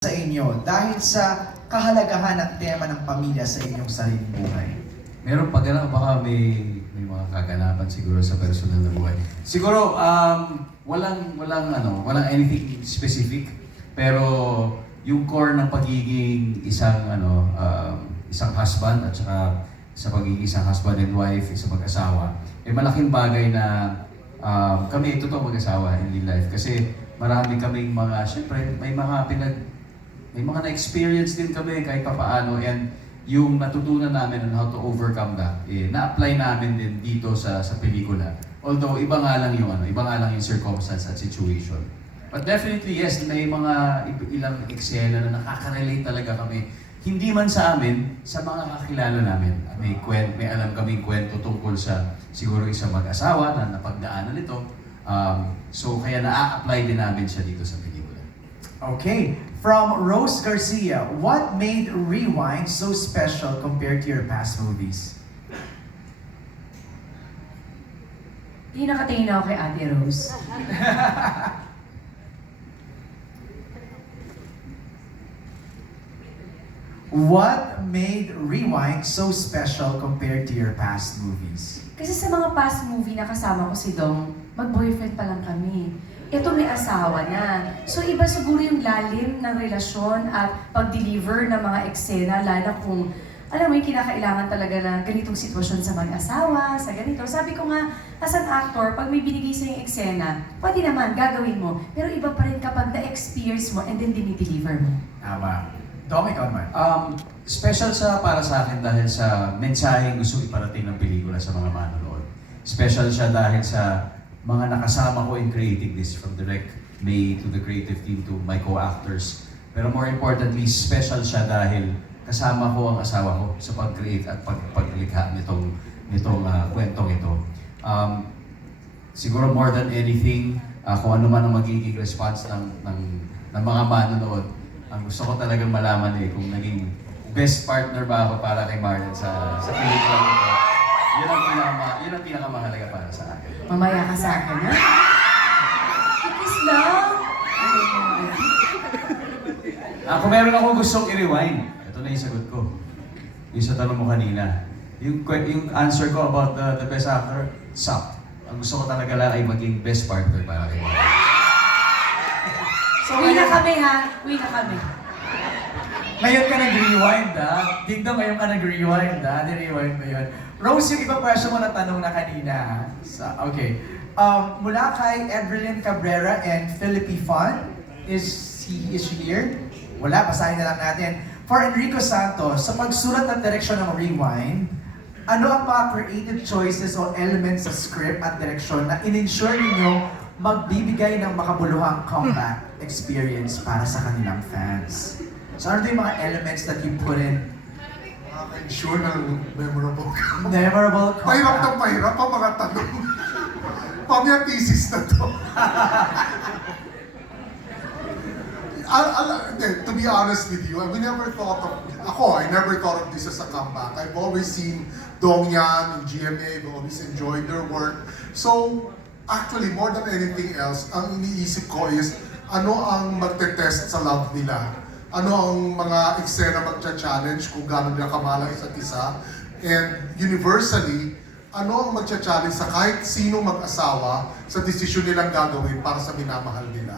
sa inyo dahil sa kahalagahan ng tema ng pamilya sa inyong sariling buhay? Meron pa ganun, baka may mga kaganapan siguro sa personal na buhay. Siguro, walang anything specific. Pero yung core ng pagiging isang husband at saka sa pagiging isang husband and wife, isang mag-asawa, malaking bagay na kami totoo mag-asawa in real life. Kasi marami kaming syempre, may mga na-experience din kami kahit papaano, and yung natutunan namin on how to overcome that, na-apply namin din dito sa pelikula. Although iba nga lang yung circumstance at situation. But definitely yes, may mga ilang eksena na nakaka-relate talaga kami. Hindi man sa amin, sa mga kakilala namin. May alam kaming kwento tungkol sa siguro isang mag-asawa na napagdaanan nito. So kaya na-apply din namin siya dito sa pelikula. Okay, from Rose Garcia, what made Rewind so special compared to your past movies? Hindi nakatingin ako kay Ate Rose. What made Rewind so special compared to your past movies? Kasi sa mga past movie na kasama ko si Dong, mag-boyfriend pa lang kami. Ito may asawa na. So iba siguro yung lalim ng relasyon at pag-deliver ng mga eksena, lalo kung alam mo yung kinakailangan talaga na ganitong sitwasyon sa mag-asawa, sa ganito. Sabi ko nga, as an actor, pag may binigay sa yung eksena, pwede naman, gagawin mo. Pero iba pa rin kapag na-experience mo and then dinideliver mo. Tama. Dom, ikaw naman. Special siya para sa akin dahil sa mensaheng gusto iparating ng pelikula sa mga manonood. Special siya dahil sa mga nakasama ko in creating this, from Direct May to the creative team to my co-actors. Pero more importantly, special siya dahil kasama ko ang asawa ko sa pag-create at paglikha nitong kwentong ito. Siguro more than anything, kung ano man ang magiging response ng mga manonood, ang gusto ko talagang malaman kung naging best partner ba ako para kay Marlon sa pelikula nito. Yun ang pinakamahalaga para sa akin. Mamaya ka sa akin, ha? Kiss lang! Kung meron akong gustong i-rewind, ito na yung sagot ko. Yung sa tanong mo kanina. Yung answer ko about the best actor, suck. Ang gusto ko talaga lang ay maging best partner para kay Marlon. So, uwi na kami, ha? Uwi na kami. Ngayon ka nag-rewind, ha? Dingdong, ngayon ka nag-rewind, ha? Ni-rewind mo yun. Rose, yung ibang question mo na tanong na kanina, ha? Okay. Mula kay Evelyn Cabrera and Philippi Fun, is she here? Wala, basahin na lang natin. For Enrico Santos, sa pagsulat at direksyon ng Rewind, ano ang mga creative choices o elements sa script at direksyon na in-ensure ninyo magbibigay ng makabuluhang comeback experience para sa kanilang fans? So ano yung mga elements that you put in? Sure na memorable ka. Memorable Mahirap na comeback. mahirap ang mga tanong. Pamya thesis na to. To be honest with you, I never thought of this as a comeback. I've always seen Dong Yan and GMA, I've always enjoyed their work. So, actually, more than anything else, ang iniisip ko is, ano ang magte-test sa love nila? Ano ang mga eksena magcha-challenge kung gano'n nila kamahal ang isa't isa? And universally, ano ang magcha-challenge sa kahit sinong mag-asawa sa desisyon nilang gagawin para sa minamahal nila?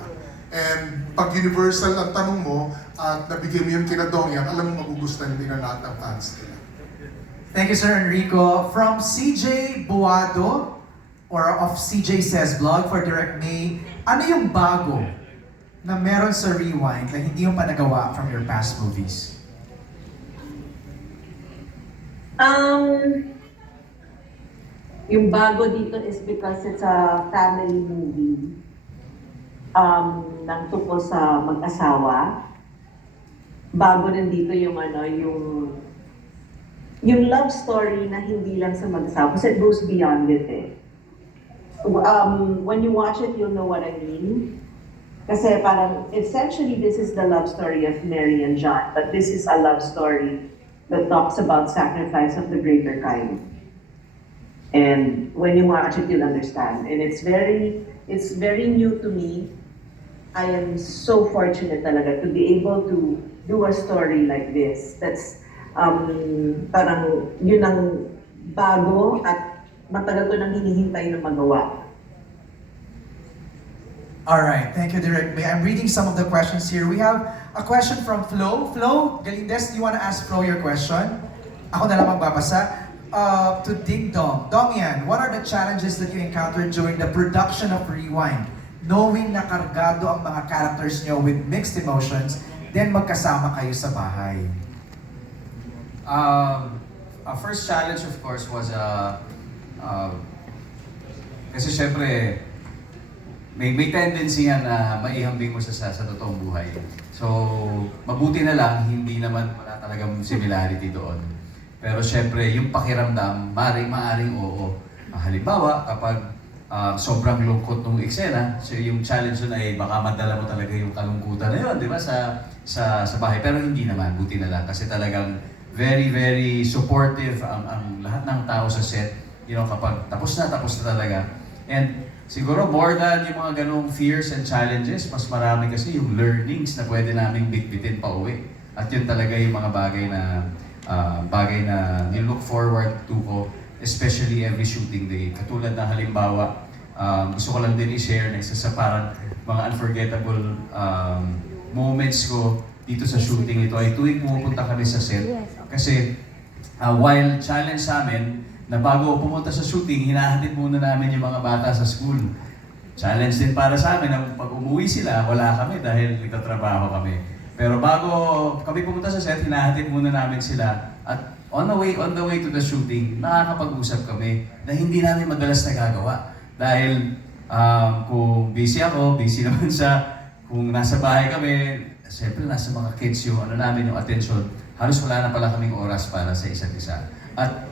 And pag universal ang tanong mo at nabigay mo yung kina Dongyan, alam mo magugustuhan din ang lahat ng fans nila. Thank you, Sir Enrico. From CJ Buado, or of CJ Says Vlog for Direct May, ano yung bago na meron sa Rewind na hindi mo pa nagawa from your past movies? Yung bago dito is because it's a family movie. Nang tungkol sa mag-asawa. Bago din dito yung yung love story na hindi lang sa mag-asawa, kasi it goes beyond it. When you watch it, you'll know what I mean. Kasi parang, essentially, this is the love story of Mary and John, but this is a love story that talks about sacrifice of the greater kind. And when you watch it, you'll understand. And it's very new to me. I am so fortunate talaga to be able to do a story like this. That's parang yun ang bago at matagal ko nang hinihintay na magawa. All right, thank you, Direk May. I'm reading some of the questions here. We have a question from Flo. Flo Galindes, do you want to ask Flo your question? Ako na lang magbabasa. To Ding Dong. Dong Yan, what are the challenges that you encountered during the production of Rewind? Knowing na kargado ang mga characters nyo with mixed emotions, then magkasama kayo sa bahay. Our first challenge, of course, was kasi syempre may tendency nga na maihambing mo sa totoong buhay. So, mabuti na lang, hindi naman wala talagang similarity doon. Pero syempre, yung pakiramdam, maaring oo. Halimbawa, kapag sobrang lungkot ng eksena, so yung challenge nun ay baka madala mo talaga yung kalungkutan na yun, di ba, sa bahay. Pero hindi naman, buti na lang. Kasi talagang very, very supportive ang lahat ng tao sa set. You know, kapag tapos na talaga. And siguro more than yung mga ganong fears and challenges, mas marami kasi yung learnings na pwede naming bitbitin pa uwi. At yun talaga yung mga bagay na you look forward to ko, especially every shooting day. Katulad ng halimbawa, gusto ko lang din i-share na isa sa parang mga unforgettable moments ko dito sa shooting ito ay tuwing pumupunta kami sa set. Kasi while challenge sa amin, na bago pumunta sa shooting, hinahatid muna namin yung mga bata sa school. Challenge din para sa amin na pag umuwi sila, wala kami dahil nagtatrabaho kami. Pero bago kami pumunta sa set, hinahatid muna namin sila. At on the way to the shooting, nakakapag-usap kami na hindi namin madalas nagagawa. Dahil kung busy ako, busy naman siya. Kung nasa bahay kami, siyempre nasa mga kids yung namin, yung attention. Halos wala na pala kaming oras para sa isa't isa. At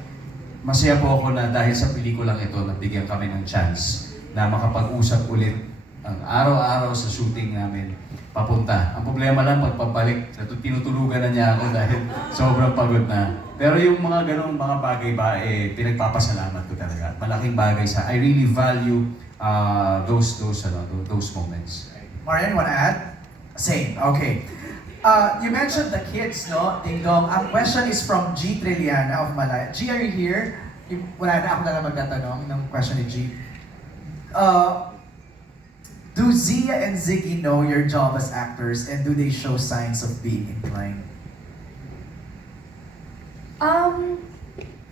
masaya po ako na dahil sa pelikulang ito, nabigyan kami ng chance na makapag-usap ulit ang araw-araw sa shooting namin papunta. Ang problema lang, pagpapalik, tinutulugan na niya ako dahil sobrang pagod na. Pero yung mga ganong mga bagay ba, pinagpapasalamat ko talaga. Malaking bagay I really value those moments. Marian, wanna add? Same, okay. You mentioned the kids, no? Ding Dong. Ang question is from G. Trilliana of Malaya. G, are you here? Wala na, ako na lang magtatanong ng question ni G. Do Zia and Ziggy know your job as actors and do they show signs of being inclined?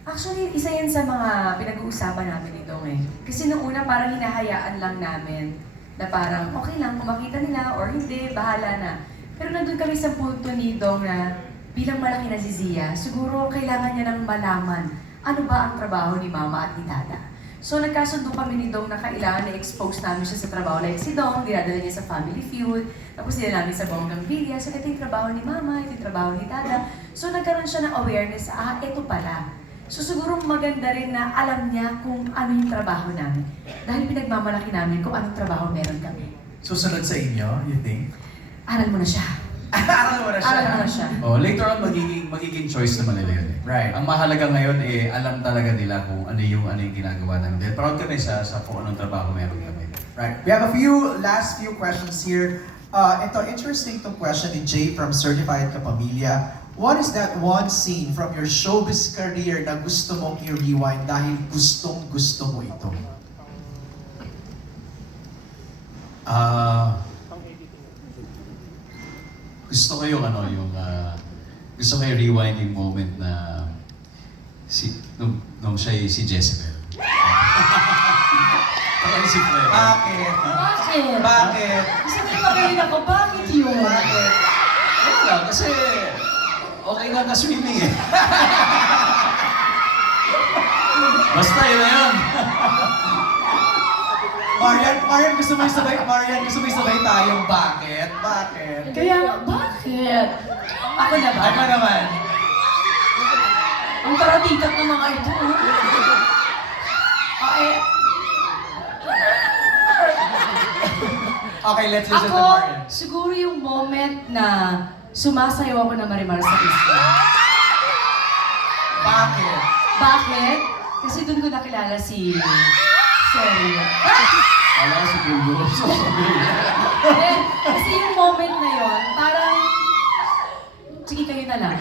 Actually, isa yan sa mga pinag-uusapan namin ni Dong eh. Kasi nung una parang hinahayaan lang namin na parang okay lang kung makita nila or hindi, bahala na. Pero nandun kami sa punto ni Dong na bilang malaki na si Zia, siguro kailangan niya nang malaman ano ba ang trabaho ni Mama at ni Dada. So nagkasundo kami ni Dong na kailangan na-expose namin siya sa trabaho. Like si Dong, dinadala niya sa Family Feud, tapos nila namin sa Bonggang Villa. So ito yung trabaho ni Mama, ito yung trabaho ni Dada. So nagkaroon siya ng awareness, ito pala. So siguro maganda rin na alam niya kung ano yung trabaho namin. Dahil pinagmamalaki namin kung anong trabaho meron kami. Susunod sa inyo, you think? Aral mo na siya. Aral mo na siya. Aral mo na siya. Later on, magiging choice naman nila yun. Right. Ang mahalaga ngayon, alam talaga nila kung ano yung ginagawa namin. Dahil proud kami sa kung anong trabaho meron kami. Right. We have a last few questions here. Ito, interesting tong question ni Jay from Certified Kapamilya. What is that one scene from your showbiz career na gusto mong i-rewind dahil gustong-gusto mo ito? Gusto ko yung gusto ko yung rewinding moment na nung siya si Jezebel. Parang si Fred. Bakit? Bakit? Bakit? Gusto niyo magaling ako, bakit yun? Bakit? Ano lang, kasi okay nga na-swimming eh. Basta yun na yun. Marian, gusto mo isabay tayong bakit? Bakit? Kaya, bakit? Ako na ba? Ako naman. Ang karatikat ng mga ito. Okay, let's listen to Ako, Marian. siguro yung moment na sumasayaw ako na Marimar sa isla. Bakit? Bakit? Kasi doon ko nakilala si Sergio. Alam ko si Pulgo. Eh, Kasi yung moment na yon, parang, sige kayo na lang.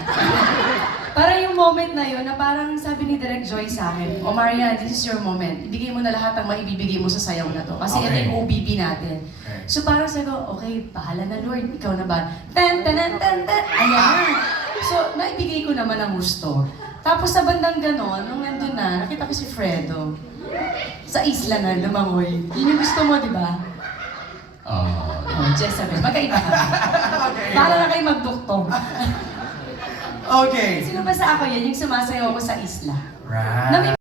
Parang yung moment na yon na parang sabi ni Direk Joy sa akin, "O Maria, this is your moment. Ibigay mo na lahat ng maibibigay mo sa sayaw na to. Kasi ito Okay. yung OBB natin." Okay. So parang sabi ko, okay, bahala na Lord, ikaw na ba? Ten, ten, ten, ten, ten. Ayan na. So, naibigay ko naman ang gusto. Tapos sa bandang ganon, nung nandun na, nakita ko si Fredo. Sa isla na, lumangoy. Yun yung gusto mo, di ba? Oh, Jezabel, magkaiba ka. Okay. Para na kayo magduktong. Okay. Sino ba sa ako yan, yung sumasayaw ko sa isla? Right. Na may